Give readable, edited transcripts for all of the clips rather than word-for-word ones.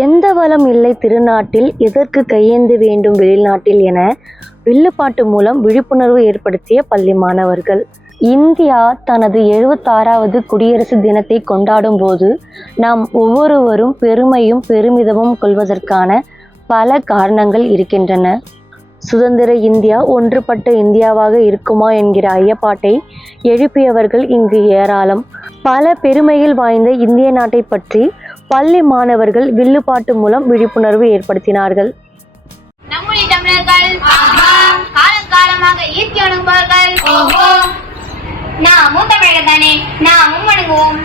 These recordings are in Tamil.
எந்த வளம் இல்லை திருநாட்டில், எதற்கு கையேந்த வேண்டும் வெளிநாட்டில் என வில்லுப்பாட்டு மூலம் விழிப்புணர்வு ஏற்படுத்திய பள்ளி மாணவர்கள். இந்தியா தனது 76வது குடியரசு தினத்தை கொண்டாடும் போது நாம் ஒவ்வொருவரும் பெருமையும் பெருமிதமும் கொள்வதற்கான பல காரணங்கள் இருக்கின்றன. சுதந்திர இந்தியா ஒன்றுபட்ட இந்தியாவாக இருக்குமா என்கிற ஐயப்பாட்டை எழுப்பியவர்கள் இங்கு ஏராளம். பல பெருமைகள் வாய்ந்த இந்திய நாட்டை பற்றி பள்ளி மாணவர்கள் வில்லுப்பாட்டு மூலம் விழிப்புணர்வு ஏற்படுத்தினார்கள். நம்முடைய தமிழர்கள் காலங்காலமாக ஈர்த்தி அணுகுபவர்கள். நாமும் தமிழர் தானே, நாமும் வணங்குவோம்.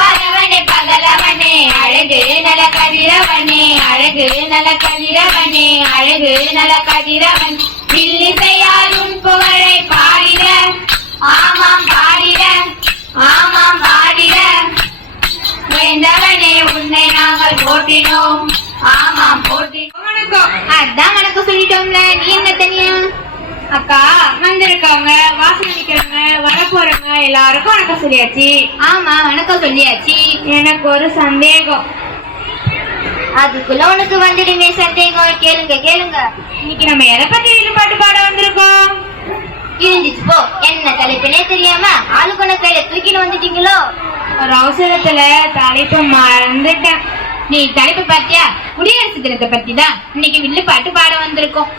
பகவனே பகலவனே அழகு நல கதிரவனே, அழகு நல கதிரவனே, அழகு நல கதிரவன். வில்லிசையாலும் புகழை பாடிட, ஆமாம் பாடிட, ஆமாம் பாடிட. வேந்தவனே உன்னை நாங்கள் போற்றினோம், ஆமாம் போற்றினோம். வணக்கம். அதான் வணக்கம் சொல்லிட்டோம்ல, நீ என்ன தனியா? அக்கா வந்திருக்கவங்க, வாசல் நிக்கிறவங்க, வரப்போறவங்க எல்லாருக்கும் வணக்கம் சொல்லியாச்சு. ஆமா வணக்கம் சொல்லியாச்சு. எனக்கு ஒரு சந்தேகம். அதுக்குள்ள உனக்கு வந்துடுமே சந்தேகம். கேளுங்க கேளுங்க. இன்னைக்கு நம்ம எதை பத்தி வில்லுப்பாட்டு பாட வந்திருக்கோம்? இருந்துச்சு போ. என்ன தலைப்பினே தெரியாம ஆளுக்குன கையில தூக்கிட்டு வந்துட்டீங்களோ? ஒரு அவசரத்துல தலைப்பு மறந்துட்டேன். நீ தலைப்பு பாத்தியா? குடியரசு தினத்தை பத்தி தான் இன்னைக்கு வில்லுப்பாட்டு பாட வந்திருக்கோம்.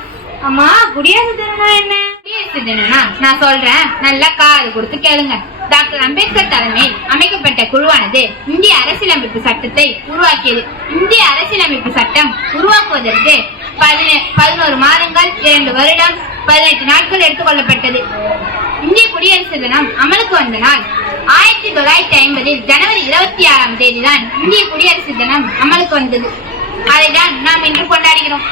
அம்மா, குடியரசு தினம்னா என்ன? குடியரசு தினம்னா நான் சொல்றேன், நல்லா காது கொடுத்து கேளுங்க. டாக்டர் அம்பேத்கர் தலைமையில் அமைக்கப்பட்ட குழுவானது இந்திய அரசியலமைப்பு சட்டத்தை உருவாக்கியது. இந்திய அரசியலமைப்பு சட்டம் உருவாக்குவதற்கு 11 மாதங்கள் 2 வருடம் 18 நாட்கள் எடுத்துக்கொள்ளப்பட்டது. இந்திய குடியரசு தினம் அமலுக்கு வந்த நாள் 1950 ஜனவரி 26ஆம் தேதி தான் இந்திய குடியரசு தினம் அமலுக்கு வந்தது. அதைதான் நாம் இன்று கொண்டாடுகிறோம்.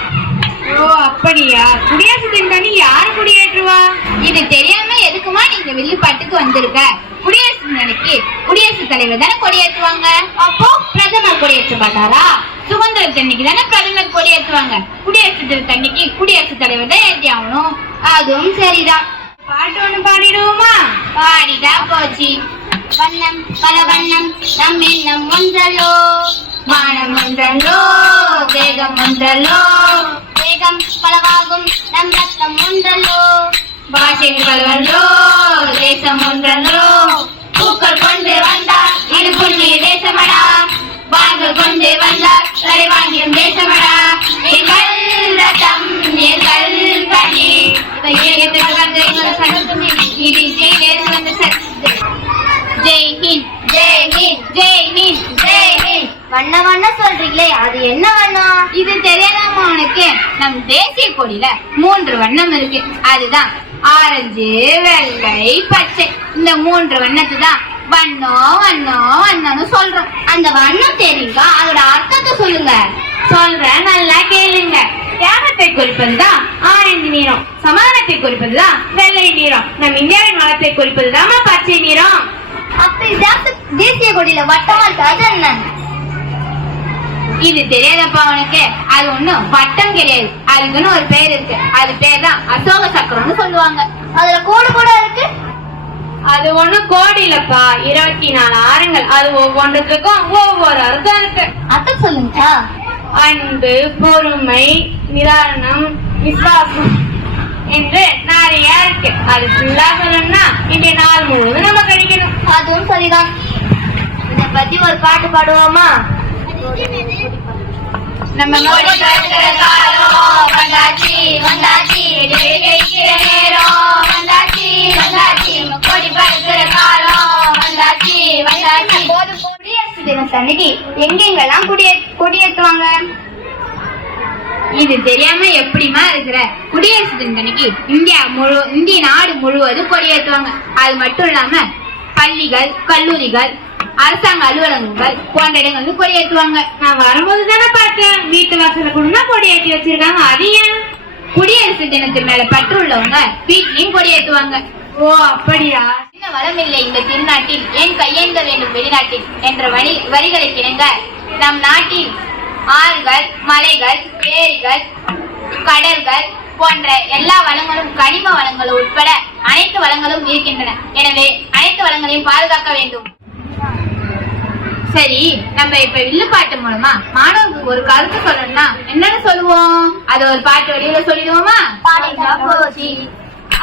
ஓ அப்படியா? குடியரசு தினம் யாரு குடியேற்றுவா? இது தெரியாம எதுக்குமா நீங்க வில்லுப்பாட்டுக்கு வந்திருக்க? குடியரசு தினத்துக்கு குடியரசுத் தலைவர் தானே கொடியேற்றுவாங்க. அப்போ பிரதமர் கொடியேற்ற மாட்டாரா? சுதந்திர தினத்துக்கு தானே பிரதமர் கொடியேற்றுவாங்க. குடியரசு தினத்தன்னைக்கு குடியரசுத் தலைவர் தான் ஏற்றி ஆகணும். அதுவும் சரிதான். பாட்டு ஒண்ணு பாடிடுவோமா? பாடிட்டா போச்சு. வண்ணம் பல வண்ணம் நம்மில் நம் ஒன்றலோ, வானம் ஒன்றல்லோ, வேகம் ஒன்றல்லோ, வேகம் பலவாகும் நம் ரத்தம் ஒன்றல்லோ, பாஷைகள் பலவன்றோ, தேசம் ஒன்றல்லோ. பூக்கள் கொண்டு வந்தார் இது புண்ணிய தேசமடா, வான்கள் கொண்டு வந்தார் தலைவாங்கியும் தேசமடா. எங்கள் ரத்தம் எங்கள் பணி ஜெய் ஹிந்த் ஜெய் ஹிந்த் ஜெய் ஹிந்த் ஜெய் ஹிந்த். வண்ண வண்ண சொல்றீங்களே, அது என்ன வண்ணம்? இது தெரியாதாமா உனக்கு? நம் தேசிய கொடியில 3 வண்ணம் இருக்கு. அதுதான் ஆரஞ்சு, வெள்ளை, பச்சை. இந்த 3 வண்ணத்தை தான் வண்ணம் வண்ணம் வண்ணம்னு சொல்றோம். அந்த வண்ணம் தெரியுங்க, அதோட அர்த்தத்தை சொல்லுங்க. சொல்றேன், நல்லா கேளுங்க. தியாகத்தை குறிப்பதுதான் ஆரஞ்சு நிறம், சமாதானத்தை குறிப்பதுதான் வெள்ளை நிறம், நம் இந்தியாவின் வளத்தை குறிப்பதுதான் பச்சை நிறம். அப்ப தேசிய கொடியில வட்டமா இருக்கு, அது என்ன? இது தெரியாதப்பா உனக்கு? அது ஒண்ணும் வட்டம் கிடையாது, அதுக்குன்னு ஒரு பேர் இருக்கு. அது பேர் தான் அசோக சக்கரம்னு சொல்லுவாங்க. அதுல கோடு கூட இருக்கு. அது ஒண்ணு கோடி இல்லப்பா, 24 ஆரங்கள். அது ஒவ்வொன்றுக்கும் ஒவ்வொரு அர்த்தம் இருக்கு. அர்த்தம் சொல்லுங்க. அன்பு, பொறுமை, நிதானம், விசுவாசம் என்று நிறைய இருக்கு. அது ஃபுல்லா சொல்லணும்னா இந்த நாள் முழுவதும் நம்ம கிடைக்கணும். அதுவும் சரிதான். இத பத்தி ஒரு பாட்டு பாடுவோமா? நம்ம கொடி பறக்கிற காலம் வந்தாச்சு வந்தாச்சு, ஜெயிக்கிற நேரம் வந்தாச்சு வந்தாச்சு, கொடி பறக்கிற காலம் வந்தாச்சு வந்தாச்சு. குடியரசு தினத்தன்னைக்கு எங்கெங்கெல்லாம் கொடியேற்றுவாங்க? இது தெரியாம எப்படிமா இருக்கிற? குடியரசு தினத்தன்னைக்கு இந்திய நாடு முழுவதும் கொடியேற்றுவாங்க. அது மட்டும் இல்லாம பள்ளிகள், கல்லூரிகள், அரசாங்க அலுவலகங்கள் போன்ற இடங்கள் கொடியேற்றுவாங்க. நான் வரும்போது தானே பார்த்தேன், வீட்டு வாசல கூட கொடியேற்றி வச்சிருக்காங்க. அது ஏன்? குடியரசு தினத்து மேல பற்று உள்ளவங்க வீட்லயும் கொடியேற்றுவாங்க. ஓ அப்படியா? என்ன வளம் இல்லை இந்த திருநாட்டில், ஏன் கையேந்த வேண்டும் வெளிநாட்டில் என்ற வரிகளுக்கு இணங்க நம் நாட்டில் ஆறுகள், மலைகள், ஏரிகள், கடல்கள் போன்ற எல்லா வளங்களும், கனிம வளங்களும் உட்பட அனைத்து வளங்களும் இருக்கின்றன. எனவே அனைத்து வளங்களையும் பாதுகாக்க வேண்டும். சரி, நம்ம இப்ப வில்லுப்பாட்டு மூலமா மாணவர்களுக்கு ஒரு கருத்து சொல்லணும்னா என்னன்னு சொல்லுவோம்? அது ஒரு பாட்டு வழியில சொல்லிடுவோமா?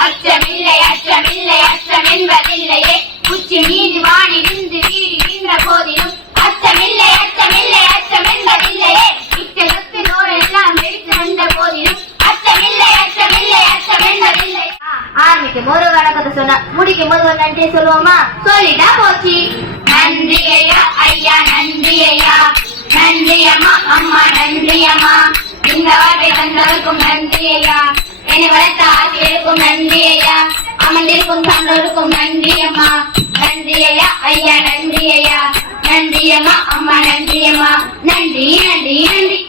அச்சமில்லை அச்சமில்லை அச்சம் என்பதில்லையே, உச்சி மீது வானிருந்து வீடுகின்ற போதிலும் அச்சமில்லை அச்சமில்லை அச்சம் என்பதில்லையே, இச்சகத்தினோடு எல்லாம் எடுத்து வந்த போதிலும் அச்சமில்லை அச்சமில்லை அச்சம் என்பதில்லை. ஆரம்பிக்கும் ஒரு வணக்கத்தை சொன்னா முடிக்கும் போது ஒரு நன்றி சொல்லுவோமா? சொல்லிட்டா போச்சு. நன்றி ஐயா ஐயா, நன்றி ஐயா, நன்றி அம்மா அம்மா, நன்றி அம்மா, இந்த வாழ்வை தந்தவருக்கும் நன்றி ஐயா, என்னை வளர்த்த ஆசிரியருக்கும் நன்றி ஐயா, அமர்ந்திருக்கும் சான்றோருக்கும் நன்றி அம்மா, நன்றி ஐயா ஐயா, நன்றி ஐயா, நன்றி அம்மா அம்மா, நன்றி அம்மா, நன்றி நன்றி நன்றி.